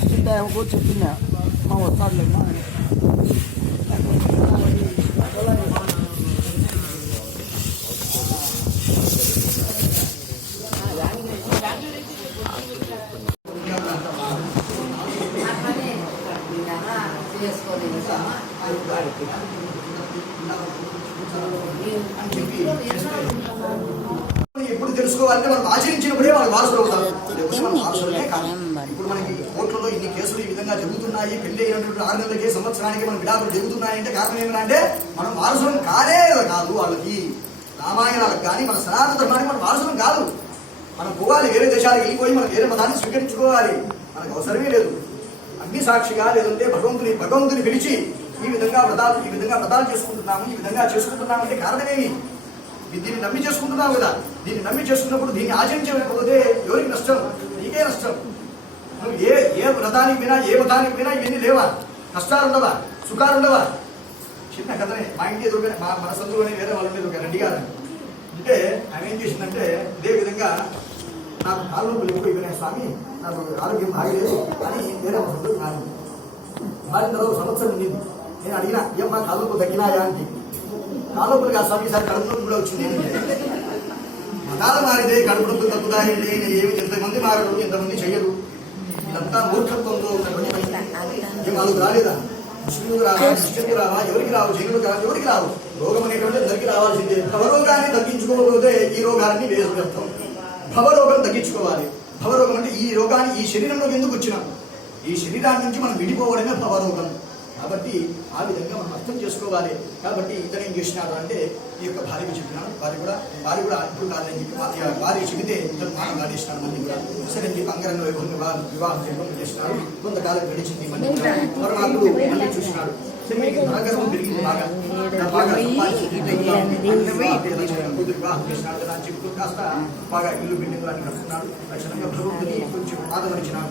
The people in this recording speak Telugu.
లాస్ట్ టైంకు చెప్పిన. మా వస్తాడులేమ్మా అని ఎప్పుడు తెలుసుకోవాలంటే మనం ఆచరించినప్పుడే వాళ్ళు వారసులు అవుతారు. ఇప్పుడు మనకి ఇన్ని కేసులు ఈ విధంగా జరుగుతున్నాయి పెళ్ళి అయినటువంటి ఆరు నెలలకి సంవత్సరానికి మన విడాకులు జరుగుతున్నాయంటే కారణం ఏమిటంటే మనం వారసులం కాదే కాదు వాళ్ళకి. రామాయణాలకు కానీ మన సనాతన ధర్మానికి మనం వారసులం కాదు. మనం పోవాలి వేరే దేశాలకు వెళ్ళిపోయి మనం వేరే మతాన్ని స్వీకరించుకోవాలి. మనకు అవసరమే లేదు. అగ్ని సాక్షిగా లేదంటే భగవంతుని భగవంతుని పిలిచి ఈ విధంగా వ్రతాలు ఈ విధంగా వ్రతాలు చేసుకుంటున్నాము ఈ విధంగా చేసుకుంటున్నాము అంటే కారణమేమి? దీన్ని నమ్మి చేసుకుంటున్నావు కదా. దీన్ని నమ్మి చేసుకున్నప్పుడు దీన్ని ఆచరించకపోతే ఎవరికి నష్టం? నీకే నష్టం. ఏ ఏ వ్రతానికి పోయినా ఏ వ్రతానికి పోయినా ఇవన్నీ లేవా? కష్టాలు ఉండవా సుఖాలు ఉండవా చిన్న కథనే. మా ఇంటి ఎదురుగా మా మన సందులోనే వేరే వాళ్ళ మీద ఒక రెడ్డి గారు అంటే ఆమె ఏం చేసిందంటే ఇదే విధంగా నాకు కాళ్ళు నొప్పులు ఎక్కువ అయిపోయినాయి స్వామి. నాకు ఆరోగ్యం బాగలేదు అని వేరే ఒక సందుకు మారింది మారిన తర్వాత సంవత్సరం ఉండింది. నేను అడిగినా ఏమ్మా కాళ్ళు తగ్గినాయా? అని కాళ్ళు నొప్పులు కాదు స్వామి సార్ కడుపు కూడా వచ్చింది. మతాలు మారితే కడుపు తగ్గుతాయండి. నేను ఏమి ఇంతమంది మారడు ఇంతమంది చెయ్యరు. ఇదంతా మూర్ఖత్వంలో ఉన్నటువంటి రాలేదా? ముస్లింలకు రావా క్రిస్టియన్కి రావా ఎవరికి రావు? జైనులకు రావు ఎవరికి రావు? రోగం అనేటువంటి అందరికీ రావాల్సిందే. భవరోగాన్ని తగ్గించుకోకపోతే ఈ రోగాన్ని వేరు వ్యర్థం భవరోగం తగ్గించుకోవాలి. భవరోగం అంటే ఈ రోగాన్ని ఈ శరీరంలోకి ఎందుకు వచ్చినాం? ఈ శరీరాన్ని నుంచి మనం విడిపోవడమే భవరోగం. కాబట్టి ఆ విధంగా మనం అర్థం చేసుకోవాలి. కాబట్టి ఇతను ఏం చేసినాడు అంటే ఈ యొక్క భార్యకి చెప్పినాడు. వారి కూడా వారి కూడా ఇప్పుడు కాదని చెప్పి భార్య భార్య చెబితే ఇతను మాట దాడేసినాడు మళ్ళీ కూడా. సరే అని చెప్పి అంగరంగ వైభవం వివాహం వివాహం చేయడం చేసినాడు. కొంతకాలం గడిచింది మళ్ళీ మరునాడు మళ్ళీ చూసినాడు. సరే మీకు ధనగర్వం పెరిగింది బాగా. బాగా సంపాదించింది. కూతురు వివాహం చేసినాడు కదా అని చెప్పి కాస్త బాగా ఇల్లు బిల్డింగ్ అన్ని కట్టుకున్నాడు. లక్షణంగా భగవంతుని కొంచెం ఆదరించినాడు